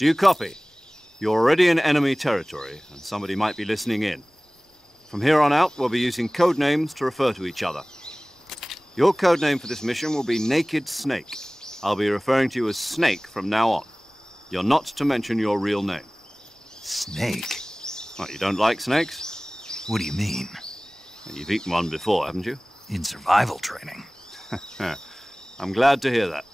Do you copy? You're already in enemy territory, and somebody might be listening in. From here on out, we'll be using code names to refer to each other. Your code name for this mission will be Naked Snake. I'll be referring to you as Snake from now on. You're not to mention your real name. Snake? What, you don't like snakes? What do you mean? You've eaten one before, haven't you? In survival training. I'm glad to hear that.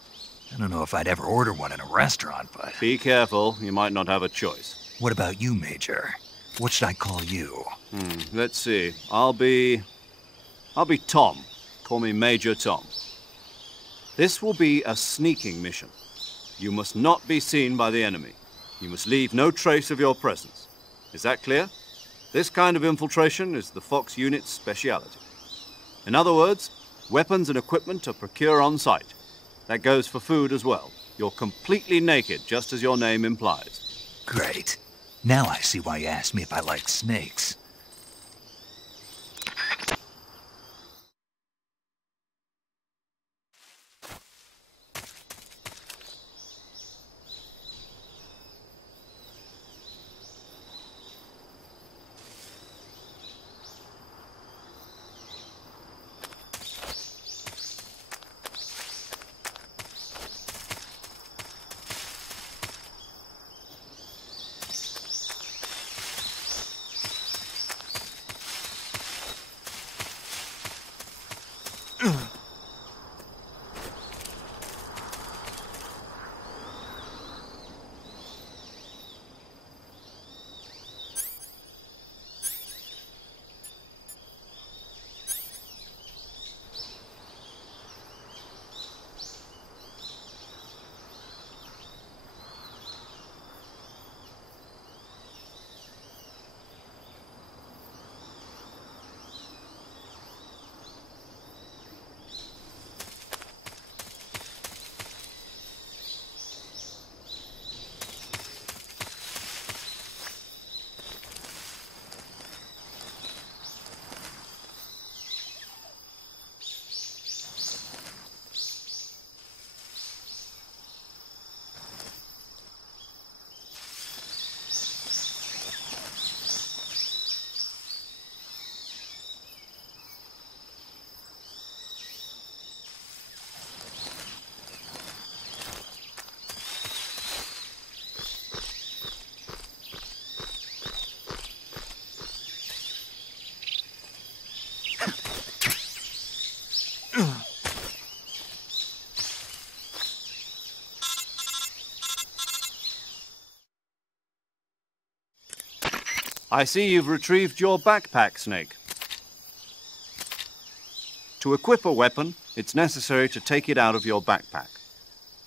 I don't know if I'd ever order one in a restaurant, but... Be careful, you might not have a choice. What about you, Major? What should I call you? Let's see. I'll be Tom. Call me Major Tom. This will be a sneaking mission. You must not be seen by the enemy. You must leave no trace of your presence. Is that clear? This kind of infiltration is the Fox unit's speciality. In other words, weapons and equipment are procured on site. That goes for food as well. You're completely naked, just as your name implies. Great. Now I see why you asked me if I like snakes. I see you've retrieved your backpack, Snake. To equip a weapon, it's necessary to take it out of your backpack.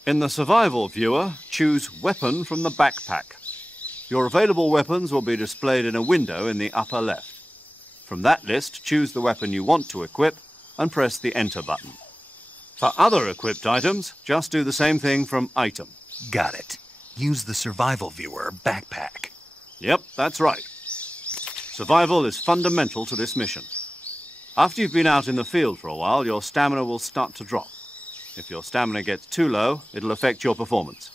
In the survival viewer, choose Weapon from the backpack. Your available weapons will be displayed in a window in the upper left. From that list, choose the weapon you want to equip and press the Enter button. For other equipped items, just do the same thing from Item. Got it. Use the survival viewer backpack. Yep, that's right. Survival is fundamental to this mission. After you've been out in the field for a while, your stamina will start to drop. If your stamina gets too low, it'll affect your performance.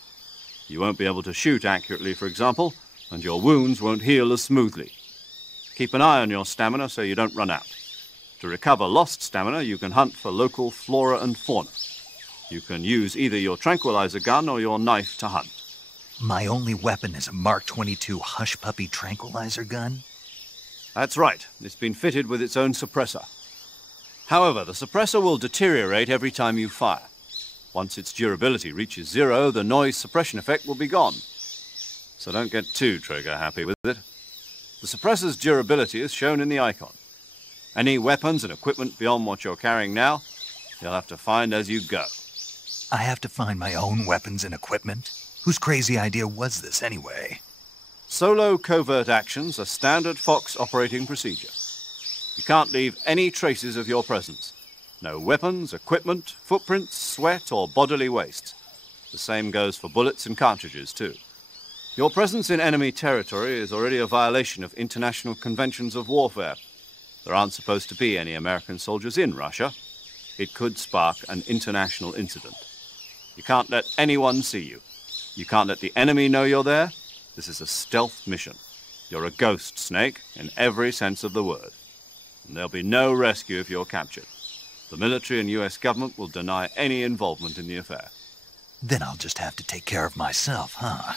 You won't be able to shoot accurately, for example, and your wounds won't heal as smoothly. Keep an eye on your stamina so you don't run out. To recover lost stamina, you can hunt for local flora and fauna. You can use either your tranquilizer gun or your knife to hunt. My only weapon is a Mark 22 Hush Puppy tranquilizer gun? That's right. It's been fitted with its own suppressor. However, the suppressor will deteriorate every time you fire. Once its durability reaches 0, the noise suppression effect will be gone. So don't get too trigger-happy with it. The suppressor's durability is shown in the icon. Any weapons and equipment beyond what you're carrying now, you'll have to find as you go. I have to find my own weapons and equipment? Whose crazy idea was this, anyway? Solo covert actions are standard Fox operating procedure. You can't leave any traces of your presence. No weapons, equipment, footprints, sweat, or bodily waste. The same goes for bullets and cartridges, too. Your presence in enemy territory is already a violation of international conventions of warfare. There aren't supposed to be any American soldiers in Russia. It could spark an international incident. You can't let anyone see you. You can't let the enemy know you're there. This is a stealth mission. You're a ghost, Snake, in every sense of the word. And there'll be no rescue if you're captured. The military and US government will deny any involvement in the affair. Then I'll just have to take care of myself, huh?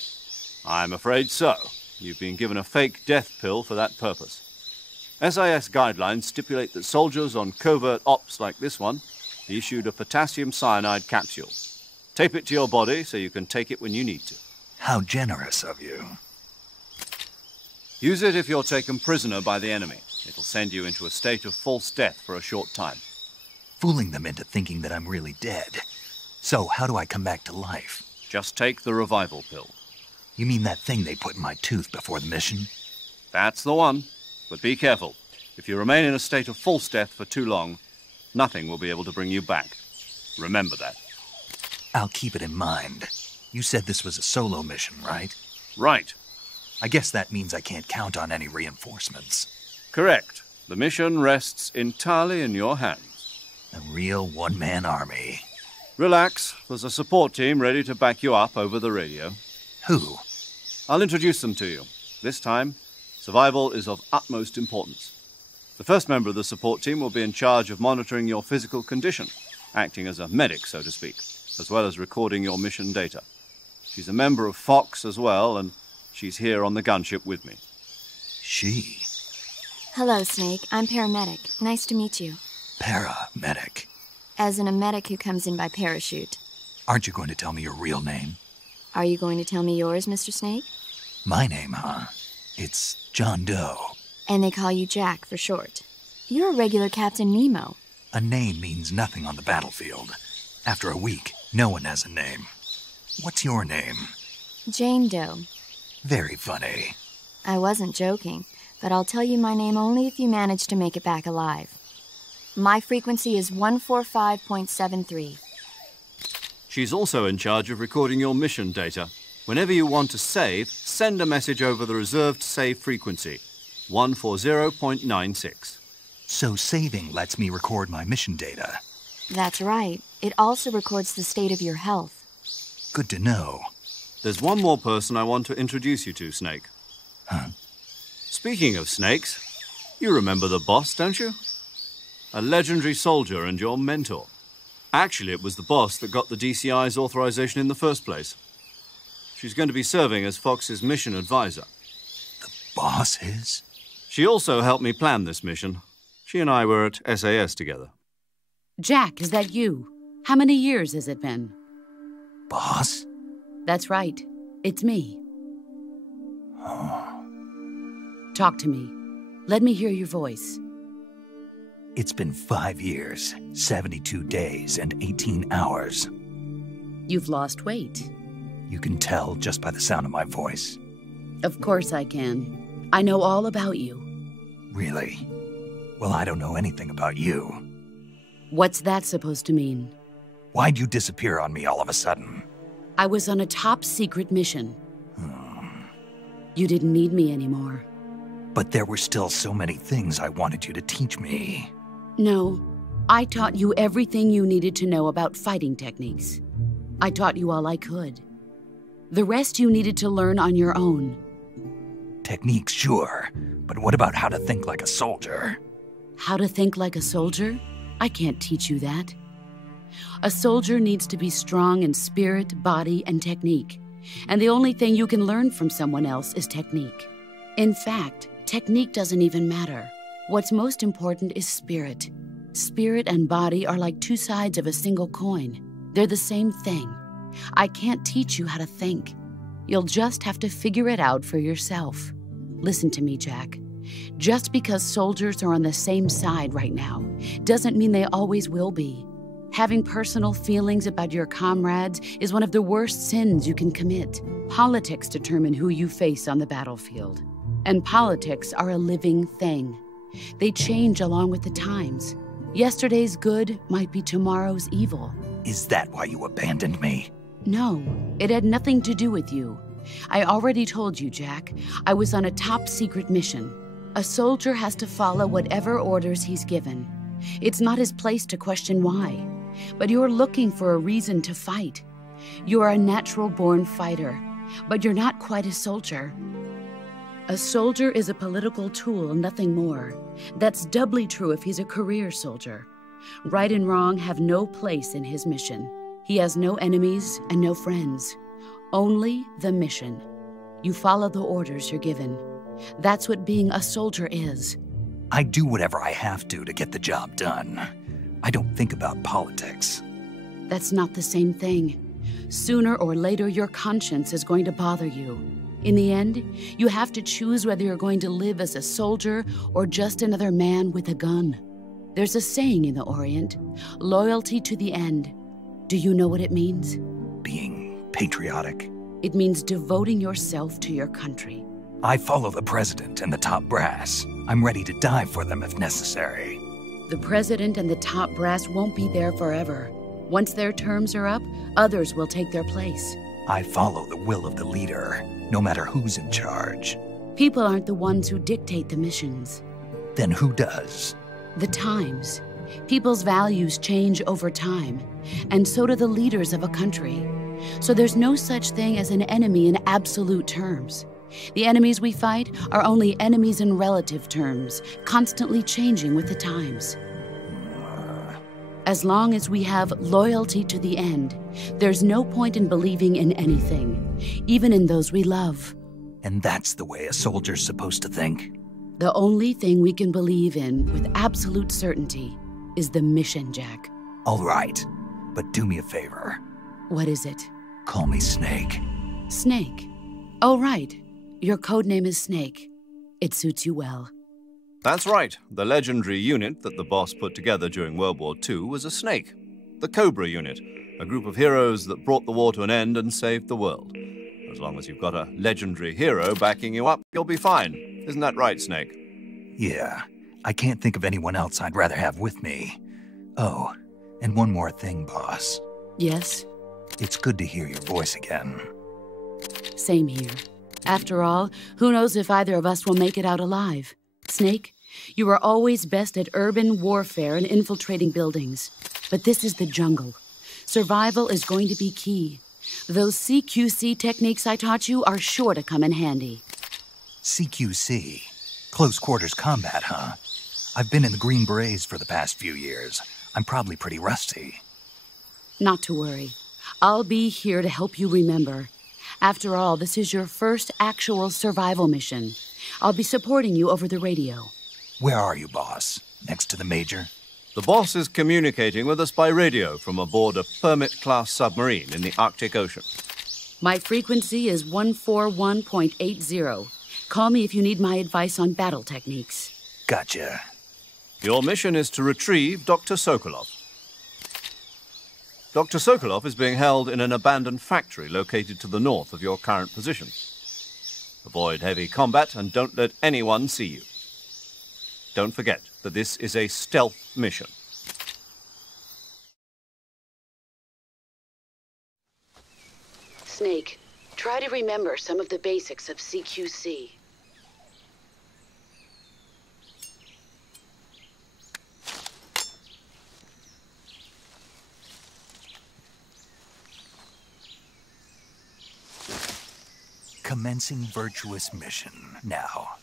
I'm afraid so. You've been given a fake death pill for that purpose. SIS guidelines stipulate that soldiers on covert ops like this one be issued a potassium cyanide capsule. Tape it to your body so you can take it when you need to. How generous of you. Use it if you're taken prisoner by the enemy. It'll send you into a state of false death for a short time. Fooling them into thinking that I'm really dead. So how do I come back to life? Just take the revival pill. You mean that thing they put in my tooth before the mission? That's the one. But be careful. If you remain in a state of false death for too long, nothing will be able to bring you back. Remember that. I'll keep it in mind. You said this was a solo mission, right? Right. I guess that means I can't count on any reinforcements. Correct. The mission rests entirely in your hands. A real one-man army. Relax. There's a support team ready to back you up over the radio. Who? I'll introduce them to you. This time, survival is of utmost importance. The first member of the support team will be in charge of monitoring your physical condition, acting as a medic, so to speak, as well as recording your mission data. She's a member of Fox as well, and she's here on the gunship with me. She? Hello, Snake. I'm paramedic. Nice to meet you. Paramedic. As in a medic who comes in by parachute. Aren't you going to tell me your real name? Are you going to tell me yours, Mr. Snake? My name, huh? It's John Doe. And they call you Jack for short. You're a regular Captain Nemo. A name means nothing on the battlefield. After a week, no one has a name. What's your name? Jane Doe. Very funny. I wasn't joking, but I'll tell you my name only if you manage to make it back alive. My frequency is 145.73. She's also in charge of recording your mission data. Whenever you want to save, send a message over the reserved save frequency, 140.96. So saving lets me record my mission data. That's right. It also records the state of your health. Good to know. There's one more person I want to introduce you to, Snake. Huh? Speaking of snakes, you remember the boss, don't you? A legendary soldier and your mentor. Actually, it was the boss that got the DCI's authorization in the first place. She's going to be serving as Fox's mission advisor. The boss is? She also helped me plan this mission. She and I were at SAS together. Jack, is that you? How many years has it been? Boss? That's right. It's me. Oh. Talk to me. Let me hear your voice. It's been 5 years, 72 days, and 18 hours. You've lost weight. You can tell just by the sound of my voice. Of course I can. I know all about you. Really? Well, I don't know anything about you. What's that supposed to mean? Why'd you disappear on me all of a sudden? I was on a top-secret mission. You didn't need me anymore. But there were still so many things I wanted you to teach me. No, I taught you everything you needed to know about fighting techniques. I taught you all I could. The rest you needed to learn on your own. Techniques, sure. But what about how to think like a soldier? How to think like a soldier? I can't teach you that. A soldier needs to be strong in spirit, body, and technique. And the only thing you can learn from someone else is technique. In fact, technique doesn't even matter. What's most important is spirit. Spirit and body are like two sides of a single coin. They're the same thing. I can't teach you how to think. You'll just have to figure it out for yourself. Listen to me, Jack. Just because soldiers are on the same side right now doesn't mean they always will be. Having personal feelings about your comrades is one of the worst sins you can commit. Politics determine who you face on the battlefield. And politics are a living thing. They change along with the times. Yesterday's good might be tomorrow's evil. Is that why you abandoned me? No, it had nothing to do with you. I already told you, Jack. I was on a top-secret mission. A soldier has to follow whatever orders he's given. It's not his place to question why. But you're looking for a reason to fight. You are a natural-born fighter, but you're not quite a soldier. A soldier is a political tool, nothing more. That's doubly true if he's a career soldier. Right and wrong have no place in his mission. He has no enemies and no friends. Only the mission. You follow the orders you're given. That's what being a soldier is. I do whatever I have to get the job done. I don't think about politics. That's not the same thing. Sooner or later, your conscience is going to bother you. In the end, you have to choose whether you're going to live as a soldier or just another man with a gun. There's a saying in the Orient, loyalty to the end. Do you know what it means? Being patriotic. It means devoting yourself to your country. I follow the president and the top brass. I'm ready to die for them if necessary. The president and the top brass won't be there forever. Once their terms are up, others will take their place. I follow the will of the leader, no matter who's in charge. People aren't the ones who dictate the missions. Then who does? The times. People's values change over time, and so do the leaders of a country. So there's no such thing as an enemy in absolute terms. The enemies we fight are only enemies in relative terms, constantly changing with the times. As long as we have loyalty to the end, there's no point in believing in anything, even in those we love. And that's the way a soldier's supposed to think? The only thing we can believe in with absolute certainty is the mission, Jack. All right, but do me a favor. What is it? Call me Snake. Snake? Oh, right. Your codename is Snake. It suits you well. That's right. The legendary unit that the boss put together during World War II was a snake. The Cobra unit, a group of heroes that brought the war to an end and saved the world. As long as you've got a legendary hero backing you up, you'll be fine. Isn't that right, Snake? Yeah. I can't think of anyone else I'd rather have with me. Oh, and one more thing, boss. Yes? It's good to hear your voice again. Same here. After all, who knows if either of us will make it out alive? Snake, you are always best at urban warfare and infiltrating buildings. But this is the jungle. Survival is going to be key. Those CQC techniques I taught you are sure to come in handy. CQC? Close quarters combat, huh? I've been in the Green Berets for the past few years. I'm probably pretty rusty. Not to worry. I'll be here to help you remember. After all, this is your first actual survival mission. I'll be supporting you over the radio. Where are you, boss? Next to the Major? The boss is communicating with us by radio from aboard a Permit-class submarine in the Arctic Ocean. My frequency is 141.80. Call me if you need my advice on battle techniques. Gotcha. Your mission is to retrieve Dr. Sokolov. Dr. Sokolov is being held in an abandoned factory located to the north of your current position. Avoid heavy combat and don't let anyone see you. Don't forget that this is a stealth mission. Snake, try to remember some of the basics of CQC. Commencing virtuous mission now.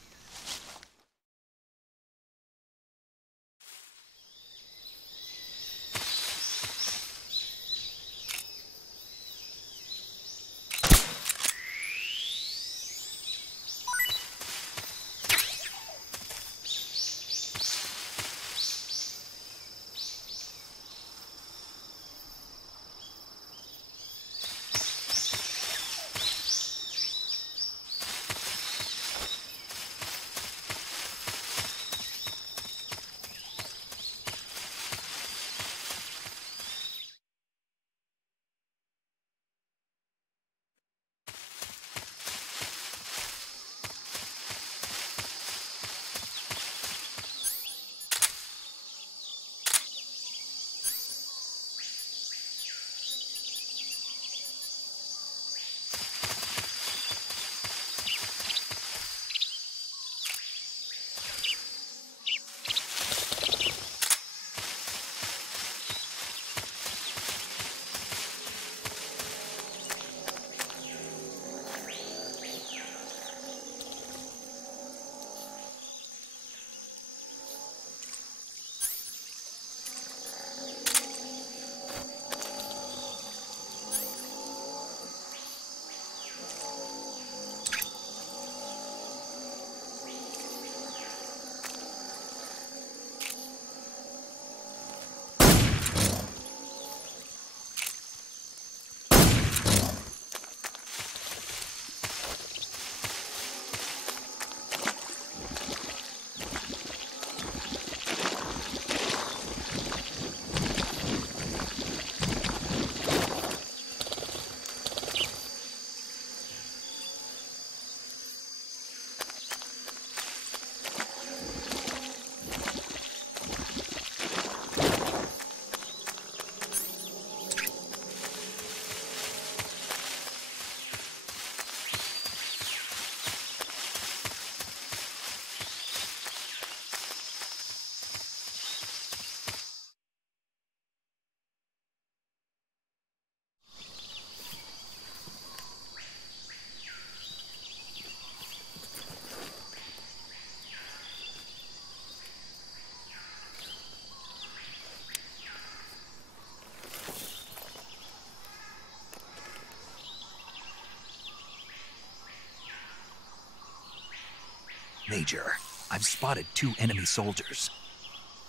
Major, I've spotted 2 enemy soldiers.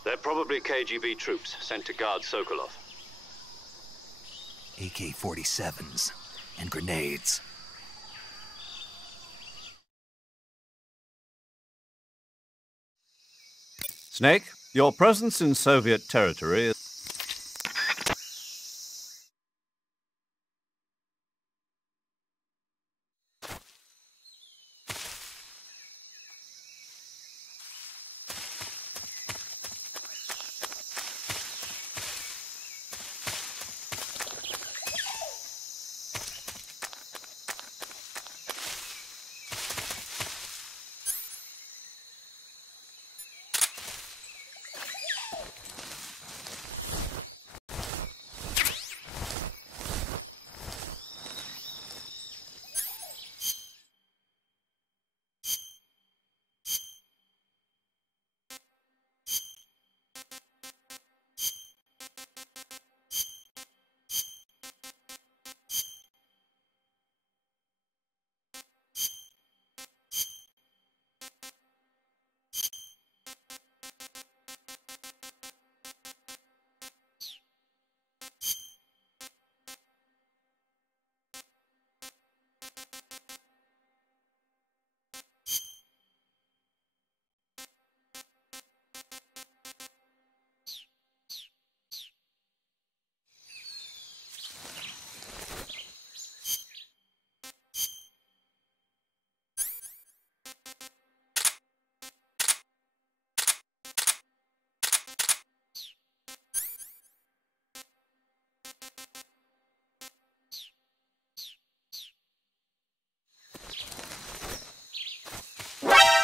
They're probably KGB troops sent to guard Sokolov. AK-47s and grenades. Snake, your presence in Soviet territory is...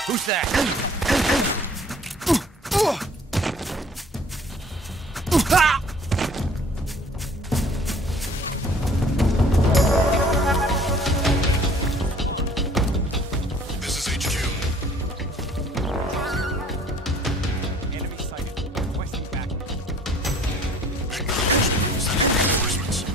Who's that? This is HQ. Enemy sighted. Requesting backup. Acknowledged. Sending reinforcements.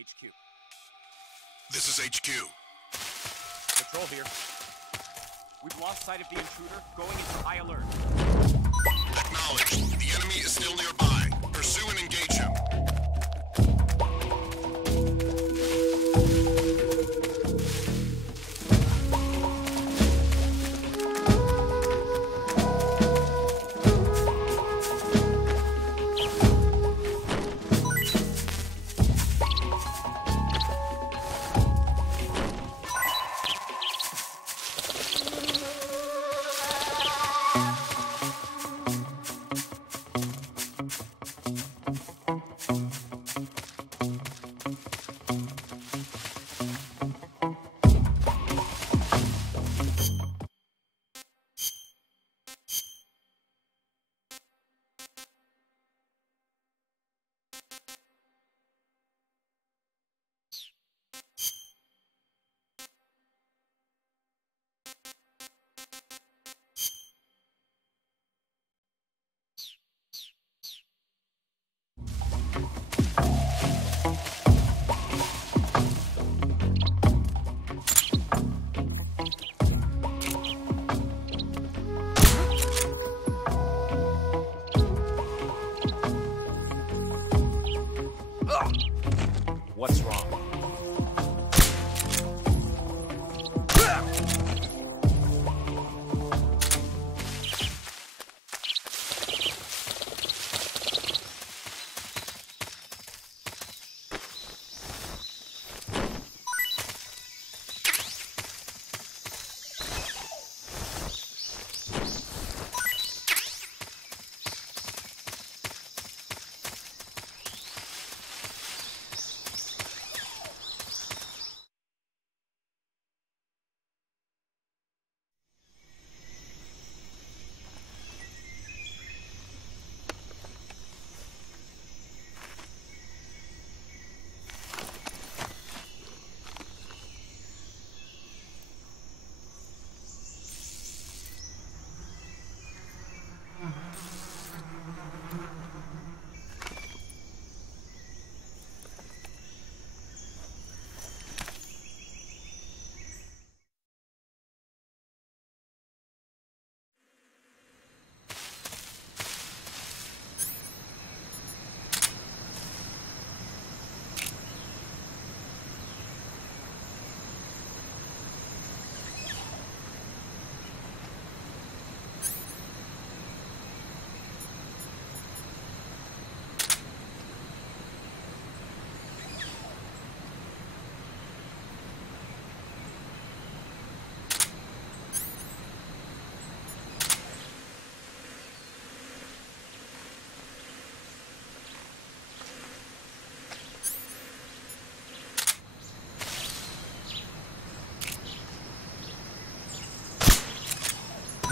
HQ. This is HQ. Patrol here. We've lost sight of the intruder, going into high alert. Acknowledged. The enemy is still nearby. Pursue and engage him.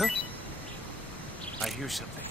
I hear something.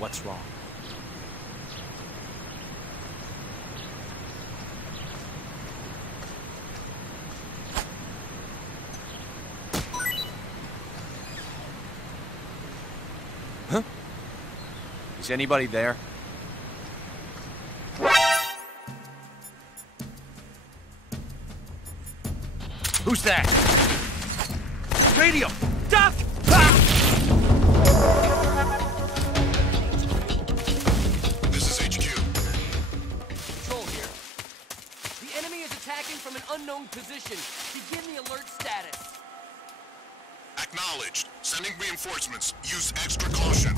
What's wrong? Huh? Is anybody there? Who's that? Radio! Duck! Ah! This is HQ. Control here. The enemy is attacking from an unknown position. Begin the alert status. Acknowledged. Sending reinforcements. Use extra caution.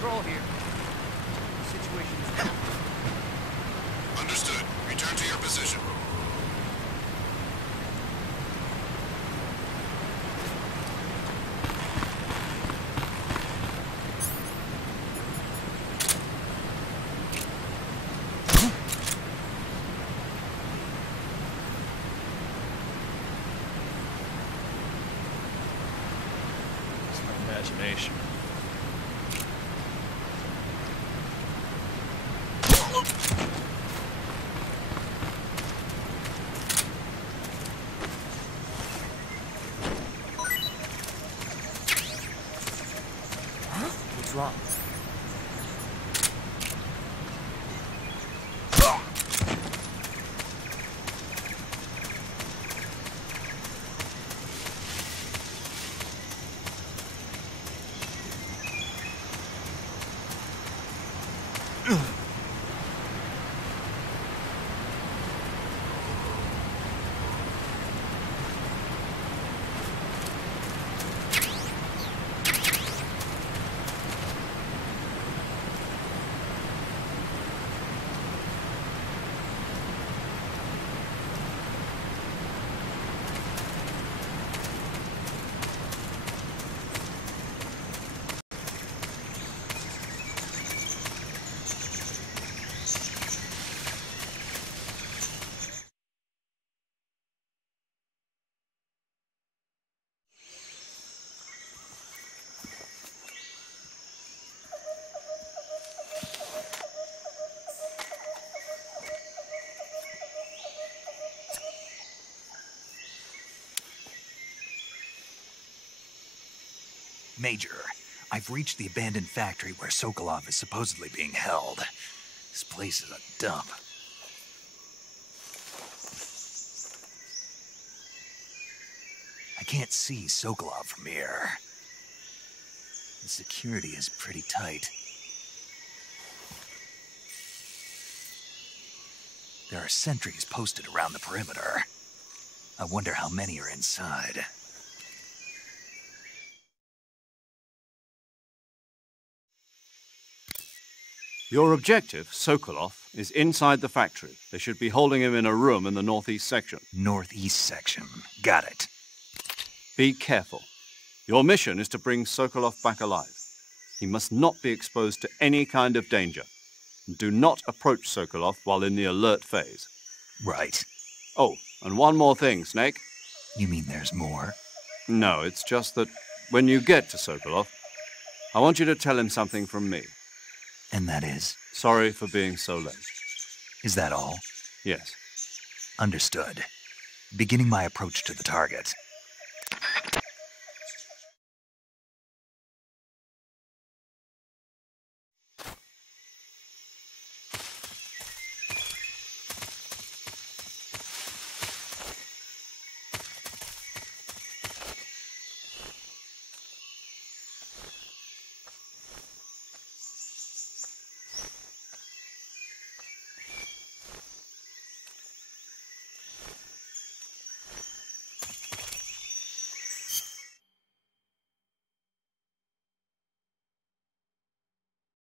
Patrol here. The situation is... Understood. Return to your position. It's my imagination. What's wrong? Major, I've reached the abandoned factory where Sokolov is supposedly being held. This place is a dump. I can't see Sokolov from here. The security is pretty tight. There are sentries posted around the perimeter. I wonder how many are inside. Your objective, Sokolov, is inside the factory. They should be holding him in a room in the northeast section. Northeast section. Got it. Be careful. Your mission is to bring Sokolov back alive. He must not be exposed to any kind of danger. Do not approach Sokolov while in the alert phase. Right. Oh, and one more thing, Snake. You mean there's more? No, it's just that when you get to Sokolov, I want you to tell him something from me. And that is? Sorry for being so late. Is that all? Yes. Understood. Beginning my approach to the target.